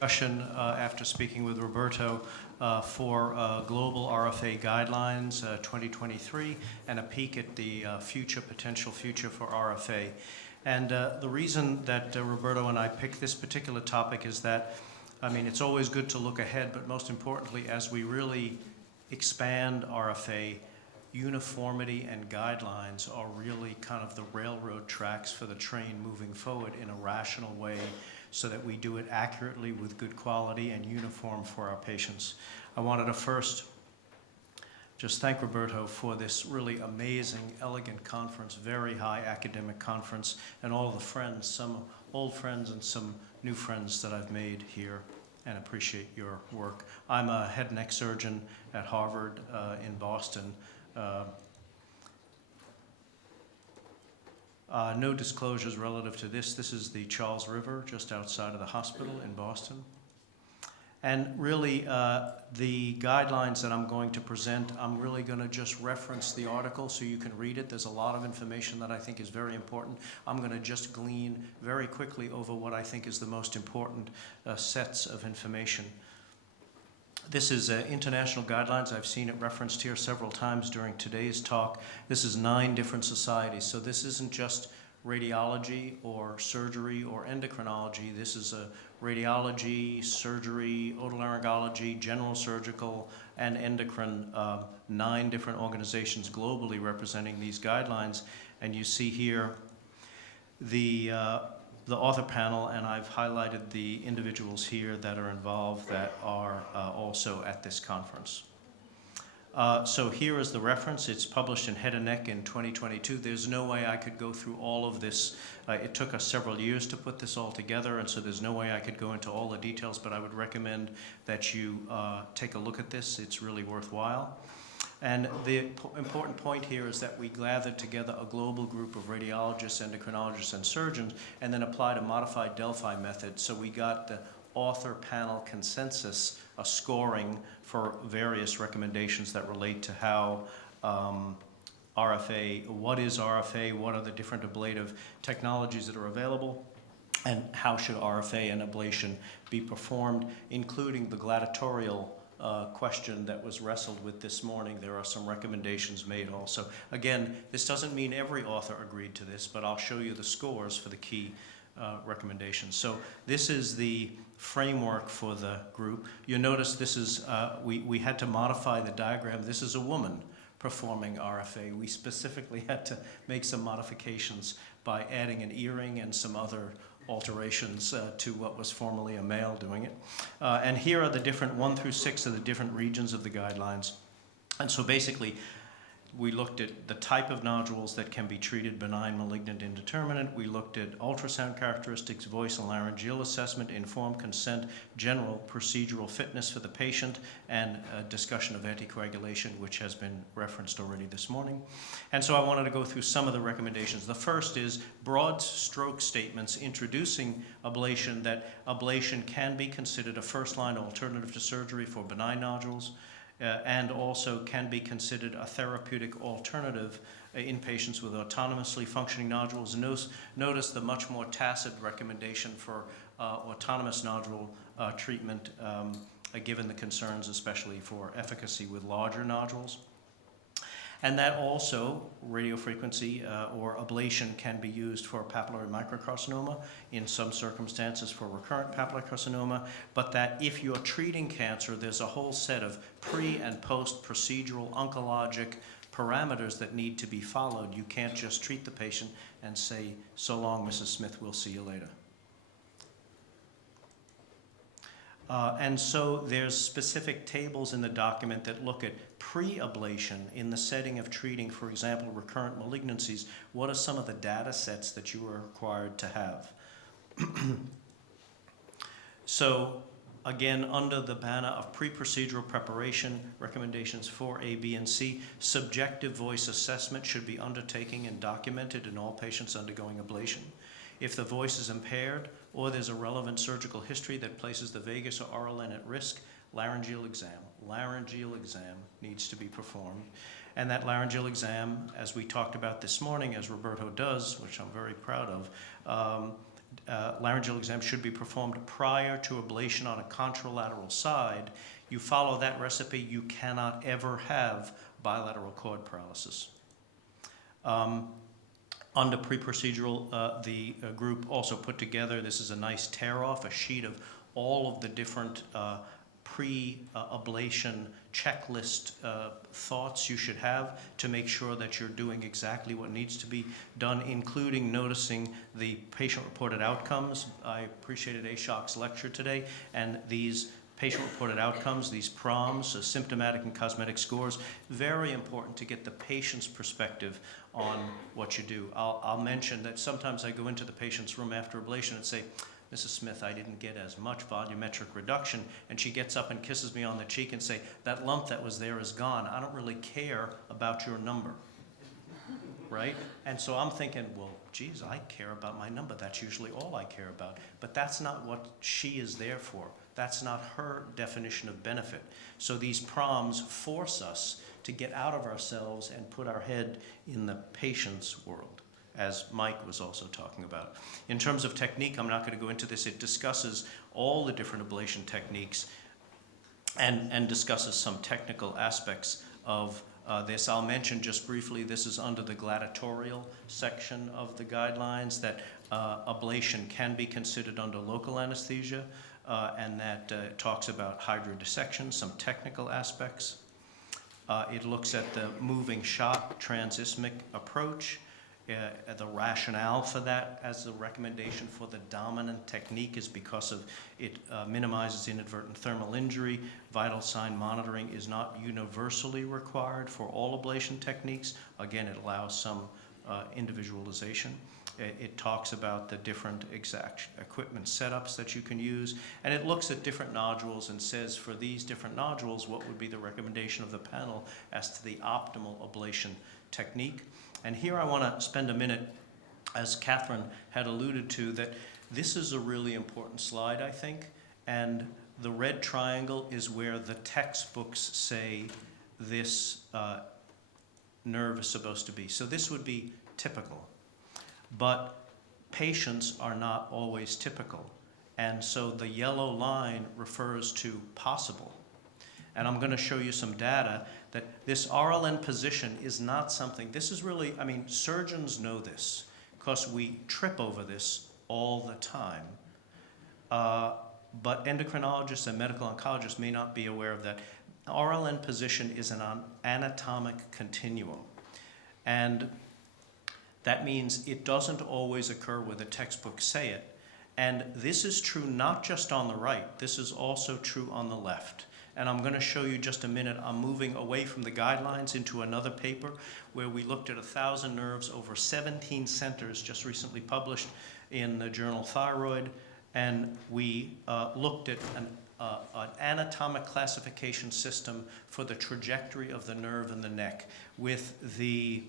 Discussion after speaking with Roberto for global RFA guidelines 2023 and a peek at the potential future for RFA. And the reason that Roberto and I picked this particular topic is that, I mean, it's always good to look ahead, but most importantly, as we really expand RFA, uniformity and guidelines are really kind of the railroad tracks for the train moving forward in a rational way so that we do it accurately with good quality and uniform for our patients. I wanted to first just thank Roberto for this really amazing, elegant conference, very high academic conference, and all the friends, some old friends and some new friends that I've made here, and appreciate your work. I'm a head and neck surgeon at Harvard in Boston. No disclosures relative to this. This is the Charles River just outside of the hospital in Boston. And really, the guidelines that I'm going to present, I'm really going to just reference the article so you can read it. There's a lot of information that I think is very important. I'm going to just glean very quickly over what I think is the most important sets of information. This is international guidelines. I've seen it referenced here several times during today's talk. This is 9 different societies. So this isn't just radiology or surgery or endocrinology. This is a radiology, surgery, otolaryngology, general surgical, and endocrine, 9 different organizations globally representing these guidelines. And you see here the author panel, and I've highlighted the individuals here that are involved that are also at this conference. So here is the reference. It's published in Head and Neck in 2022. There's no way I could go through all of this. It took us several years to put this all together, and so there's no way I could go into all the details, but I would recommend that you take a look at this. It's really worthwhile. And the important point here is that we gathered together a global group of radiologists, endocrinologists, and surgeons, and then applied a modified Delphi method. So we got the author panel consensus, a scoring for various recommendations that relate to how RFA, what is RFA, what are the different ablative technologies that are available, and how should RFA and ablation be performed, including the gladiatorial question that was wrestled with this morning. There are some recommendations made also. Again, this doesn't mean every author agreed to this, but I'll show you the scores for the key recommendations. So this is the framework for the group. You'll notice this is, we had to modify the diagram. This is a woman performing RFA. We specifically had to make some modifications by adding an earring and some other alterations to what was formerly a male doing it. And here are the different 1 through 6 of the different regions of the guidelines. And so basically, we looked at the type of nodules that can be treated, benign, malignant, indeterminate. We looked at ultrasound characteristics, voice and laryngeal assessment, informed consent, general procedural fitness for the patient, and a discussion of anticoagulation, which has been referenced already this morning. And so I wanted to go through some of the recommendations. The first is broad stroke statements introducing ablation, that ablation can be considered a first-line alternative to surgery for benign nodules, and also can be considered a therapeutic alternative in patients with autonomously functioning nodules. Notice the much more tacit recommendation for autonomous nodule treatment, given the concerns especially for efficacy with larger nodules. And that also, radiofrequency or ablation can be used for papillary microcarcinoma, in some circumstances for recurrent papillary carcinoma, but that if you're treating cancer, there's a whole set of pre- and post-procedural oncologic parameters that need to be followed. You can't just treat the patient and say, "So long, Mrs. Smith, we'll see you later." And so there's specific tables in the document that look at pre-ablation in the setting of treating, for example, recurrent malignancies. What are some of the data sets that you are required to have? So again, under the banner of pre-procedural preparation, recommendations for A, B, and C, subjective voice assessment should be undertaken and documented in all patients undergoing ablation. If the voice is impaired or there's a relevant surgical history that places the vagus or oral end at risk, laryngeal exam needs to be performed. And that laryngeal exam, as we talked about this morning, as Roberto does, which I'm very proud of, laryngeal exam should be performed prior to ablation on a contralateral side, you follow that recipe, you cannot ever have bilateral cord paralysis. Under pre-procedural, the group also put together, this is a nice tear-off, a sheet of all of the different pre-ablation checklist thoughts you should have to make sure that you're doing exactly what needs to be done, including noticing the patient-reported outcomes. I appreciated Ashok's lecture today, and these patient-reported outcomes, these PROMs, symptomatic and cosmetic scores, very important to get the patient's perspective on what you do. I'll mention that sometimes I go into the patient's room after ablation and say, Mrs. Smith, I didn't get as much volumetric reduction, and she gets up and kisses me on the cheek and say, that lump that was there is gone. I don't really care about your number, right? And so I'm thinking, well, geez, I care about my number. That's usually all I care about. But that's not what she is there for. That's not her definition of benefit. So these PROMs force us to get out of ourselves and put our head in the patient's world, as Mike was also talking about. In terms of technique, I'm not going to go into this. It discusses all the different ablation techniques and discusses some technical aspects of this. I'll mention just briefly, this is under the gladiatorial section of the guidelines, that ablation can be considered under local anesthesia, and that talks about hydrodissection, some technical aspects. It looks at the moving shot transismic approach, the rationale for that as the recommendation for the dominant technique is because of it minimizes inadvertent thermal injury. Vital sign monitoring is not universally required for all ablation techniques. Again, it allows some individualization. It talks about the different exact equipment setups that you can use, and it looks at different nodules and says for these different nodules what would be the recommendation of the panel as to the optimal ablation technique. And here I want to spend a minute, as Catherine had alluded to, that this is a really important slide, I think, and the red triangle is where the textbooks say this nerve is supposed to be. So this would be typical. But patients are not always typical. And so the yellow line refers to possible. And I'm going to show you some data that this RLN position is not something, this is really, I mean, surgeons know this because we trip over this all the time. But endocrinologists and medical oncologists may not be aware of that. RLN position is an anatomic continuum. And that means it doesn't always occur where the textbooks say it. And this is true not just on the right, this is also true on the left. And I'm going to show you just a minute. I'm moving away from the guidelines into another paper where we looked at 1,000 nerves over 17 centers, just recently published in the journal Thyroid. And we looked at an anatomic classification system for the trajectory of the nerve in the neck with the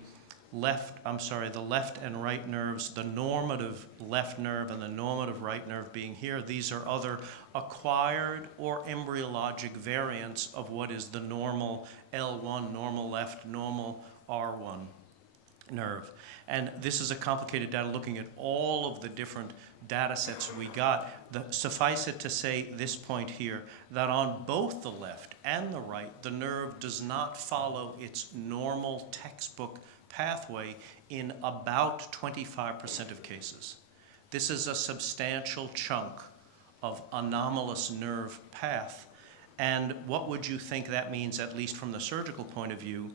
left and right nerves, the normative left nerve and the normative right nerve being here. These are other acquired or embryologic variants of what is the normal L1, normal left, normal R1 nerve. And this is a complicated data looking at all of the different data sets we got. Suffice it to say this point here, that on both the left and the right, the nerve does not follow its normal textbook pathway in about 25% of cases. This is a substantial chunk of anomalous nerve path. And what would you think that means, at least from the surgical point of view?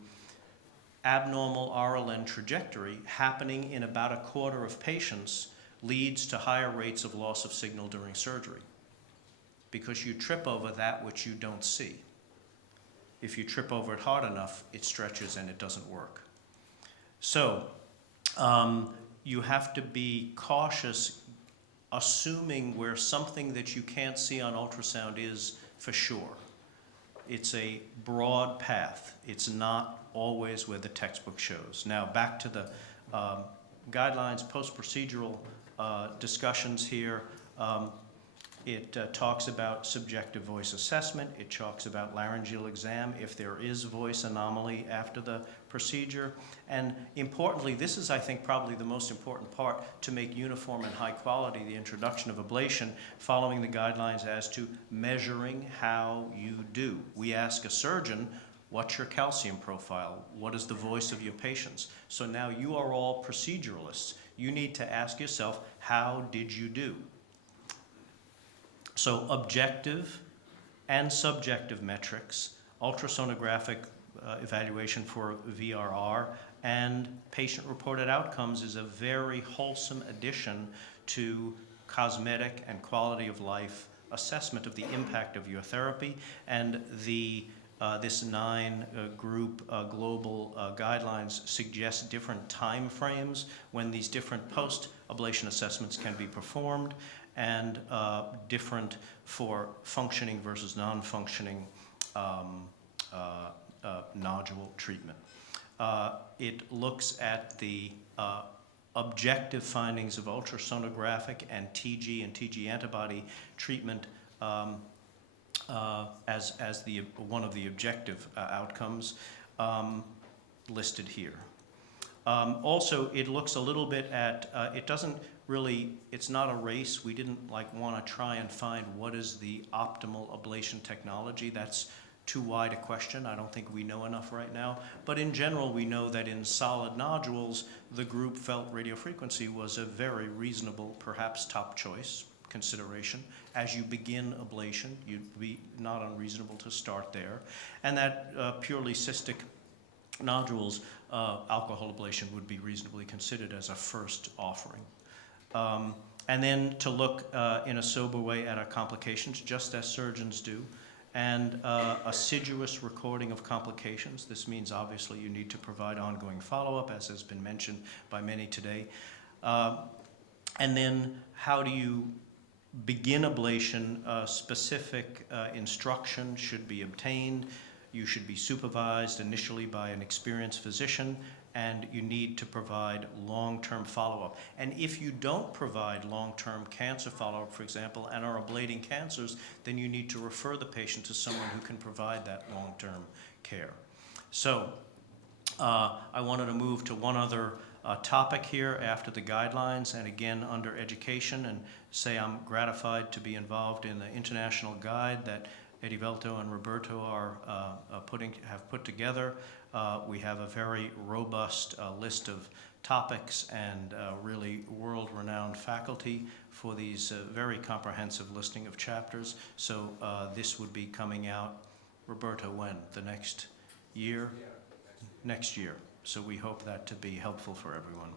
Abnormal RLN trajectory happening in about a quarter of patients leads to higher rates of loss of signal during surgery because you trip over that which you don't see. If you trip over it hard enough, it stretches and it doesn't work. So you have to be cautious assuming where something that you can't see on ultrasound is for sure. It's a broad path. It's not always where the textbook shows. Now back to the guidelines, post-procedural discussions here. It talks about subjective voice assessment. It talks about laryngeal exam if there is voice anomaly after the procedure. And importantly, this is, I think, probably the most important part to make uniform and high quality the introduction of ablation, following the guidelines as to measuring how you do. We ask a surgeon, what's your calcium profile? What is the voice of your patients? So now you are all proceduralists. You need to ask yourself, how did you do? So objective and subjective metrics, ultrasonographic evaluation for VRR, and patient-reported outcomes is a very wholesome addition to cosmetic and quality of life assessment of the impact of your therapy. And this 9-group global guidelines suggest different time frames when these different post-ablation assessments can be performed, and different for functioning versus non-functioning nodule treatment. It looks at the objective findings of ultrasonographic and TG antibody treatment as one of the objective outcomes listed here. Also, it looks a little bit at, it doesn't really, it's not a race. We didn't want to try and find what is the optimal ablation technology. That's too wide a question. I don't think we know enough right now. But in general, we know that in solid nodules, the group felt radiofrequency was a very reasonable, perhaps top choice consideration. As you begin ablation, you'd be not unreasonable to start there. And that purely cystic nodules, alcohol ablation would be reasonably considered as a first offering. And then to look in a sober way at our complications, just as surgeons do, and assiduous recording of complications. This means obviously you need to provide ongoing follow-up, as has been mentioned by many today. And then how do you begin ablation? Specific instruction should be obtained. You should be supervised initially by an experienced physician, and you need to provide long-term follow-up. And if you don't provide long-term cancer follow-up, for example, and are ablating cancers, then you need to refer the patient to someone who can provide that long-term care. So I wanted to move to one other topic here after the guidelines, and again under education, and say I'm gratified to be involved in the international guide that Edivelto and Roberto have put together. We have a very robust list of topics and really world-renowned faculty for these very comprehensive listing of chapters. So this would be coming out, Roberto, when? The next year? Yeah, next year. So we hope that to be helpful for everyone.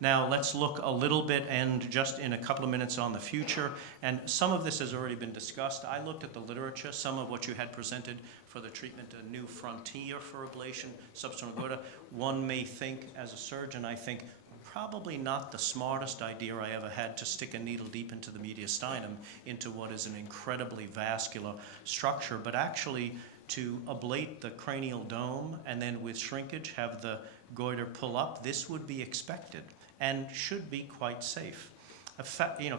Now let's look a little bit, and just in a couple of minutes, on the future. And some of this has already been discussed. I looked at the literature, some of what you had presented for the treatment, a new frontier for ablation, substernal goiter. One may think, as a surgeon, I think probably not the smartest idea I ever had to stick a needle deep into the mediastinum, into what is an incredibly vascular structure, but actually to ablate the cranial dome and then with shrinkage have the goiter pull up. This would be expected and should be quite safe.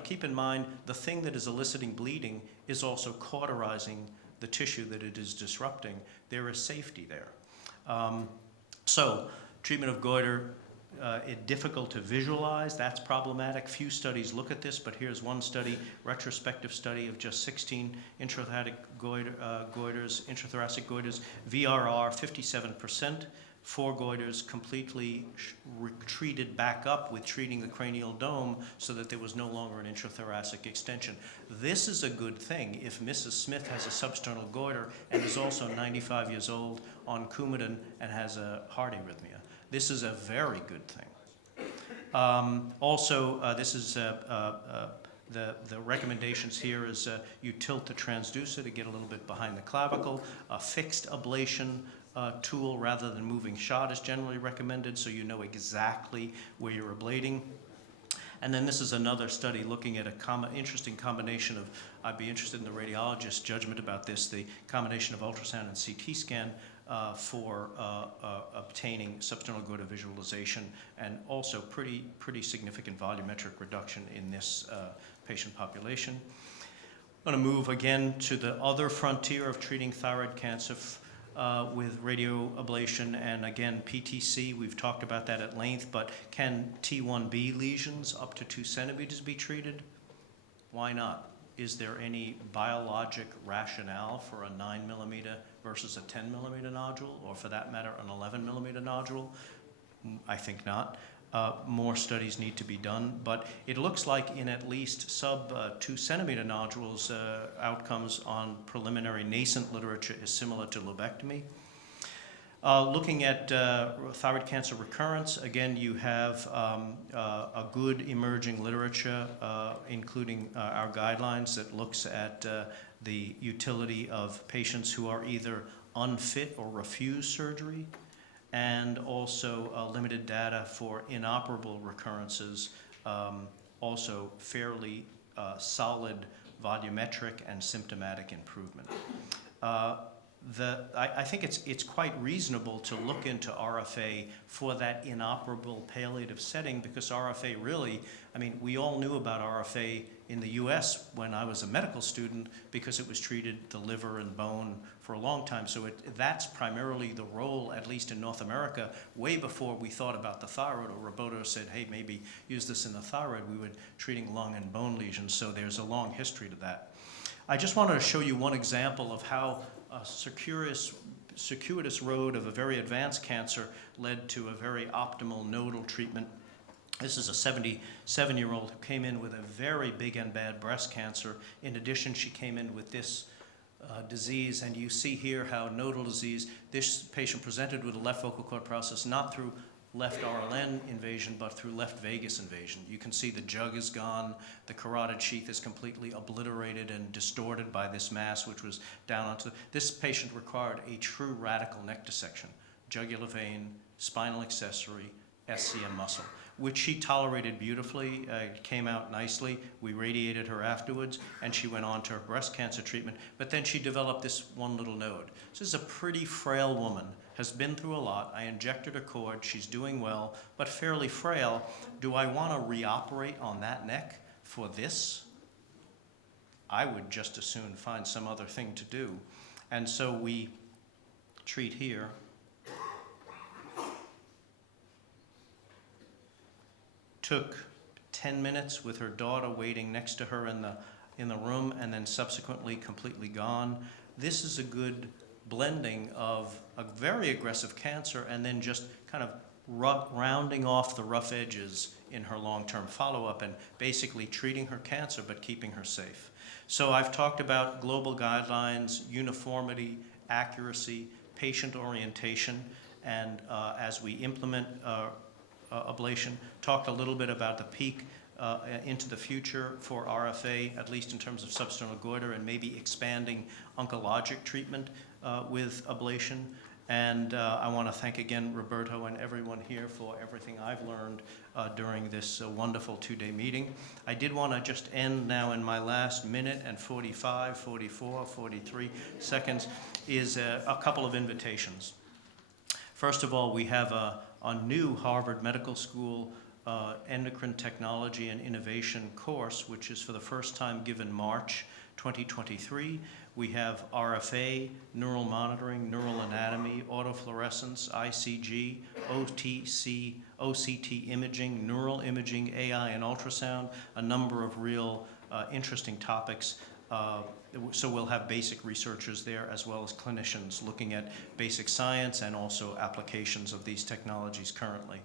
Keep in mind, the thing that is eliciting bleeding is also cauterizing the tissue that it is disrupting. There is safety there. So treatment of goiter, difficult to visualize. That's problematic. Few studies look at this, but here's one study, retrospective study of just 16 intrathoracic goiters, VRR 57%. 4 goiters completely retreated back up with treating the cranial dome so that there was no longer an intrathoracic extension. This is a good thing if Mrs. Smith has a substernal goiter and is also 95 years old on Coumadin and has a heart arrhythmia. This is a very good thing. This is the recommendations here is you tilt the transducer to get a little bit behind the clavicle. A fixed ablation tool rather than moving shot is generally recommended, so you know exactly where you're ablating. And then this is another study looking at a interesting combination of, I'd be interested in the radiologist's judgment about this, the combination of ultrasound and CT scan for obtaining substernal goiter visualization, and also pretty significant volumetric reduction in this patient population. I'm going to move again to the other frontier of treating thyroid cancer with radio ablation and again PTC. We've talked about that at length, but can T1B lesions up to 2 centimeters be treated? Why not? Is there any biologic rationale for a 9 millimeter versus a 10 millimeter nodule, or for that matter, an 11 millimeter nodule? I think not. More studies need to be done, but it looks like in at least sub 2 centimeter nodules, outcomes on preliminary nascent literature is similar to lobectomy. Looking at thyroid cancer recurrence, again, you have a good emerging literature, including our guidelines that looks at the utility of patients who are either unfit or refuse surgery, and also limited data for inoperable recurrences, also fairly solid volumetric and symptomatic improvement. I think it's quite reasonable to look into RFA for that inoperable palliative setting, because RFA really, I mean, we all knew about RFA in the US when I was a medical student because it was treated the liver and bone for a long time. So that's primarily the role, at least in North America, way before we thought about the thyroid, or Roberto said, hey, maybe use this in the thyroid. We were treating lung and bone lesions, so there's a long history to that. I just wanted to show you one example of how a circuitous road of a very advanced cancer led to a very optimal nodal treatment. This is a 77-year-old who came in with a very big and bad breast cancer. In addition, she came in with this disease, and you see here how nodal disease, this patient presented with a left vocal cord process, not through left RLN invasion, but through left vagus invasion. You can see the jug is gone, the carotid sheath is completely obliterated and distorted by this mass, which was down onto this patient required a true radical neck dissection, jugular vein, spinal accessory, SCM muscle, which she tolerated beautifully. It came out nicely. We radiated her afterwards, and she went on to her breast cancer treatment. But then she developed this one little node. This is a pretty frail woman, has been through a lot. I injected her cord. She's doing well, but fairly frail. Do I want to reoperate on that neck for this? I would just as soon find some other thing to do. And so we treat here. Took 10 minutes with her daughter waiting next to her in the room, and then subsequently completely gone. This is a good blending of a very aggressive cancer and then just kind of rounding off the rough edges in her long-term follow-up and basically treating her cancer but keeping her safe. So I've talked about global guidelines, uniformity, accuracy, patient orientation, and as we implement ablation, talked a little bit about the peak into the future for RFA, at least in terms of substernal goiter, and maybe expanding oncologic treatment with ablation. And I want to thank again Roberto and everyone here for everything I've learned during this wonderful two-day meeting. I did want to just end now in my last minute and 45, 44, 43 seconds is a couple of invitations. First of all, we have a new Harvard Medical School Endocrine Technology and Innovation course, which is for the first time given March 2023. We have RFA, neural monitoring, neural anatomy, autofluorescence, ICG, OTC, OCT imaging, neural imaging, AI and ultrasound, a number of real interesting topics. So we'll have basic researchers there as well as clinicians looking at basic science and also applications of these technologies currently.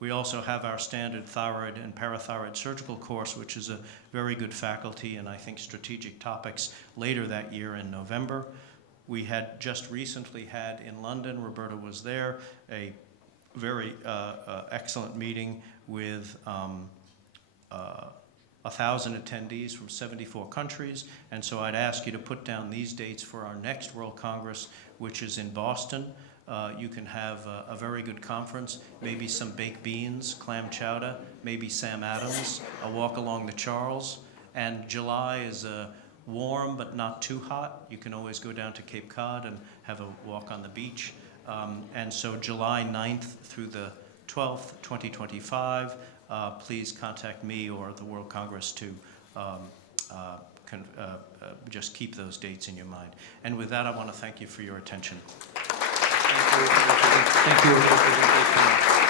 We also have our standard thyroid and parathyroid surgical course, which is a very good faculty and I think strategic topics later that year in November. We had just recently had in London, Roberta was there, a very excellent meeting with 1,000 attendees from 74 countries, and so I'd ask you to put down these dates for our next World Congress, which is in Boston. You can have a very good conference, maybe some baked beans, clam chowder, maybe Sam Adams, a walk along the Charles, and July is warm but not too hot. You can always go down to Cape Cod and have a walk on the beach. And so July 9th through the 12th, 2025, please contact me or the World Congress to just keep those dates in your mind. And with that, I want to thank you for your attention. Thank you for the presentation.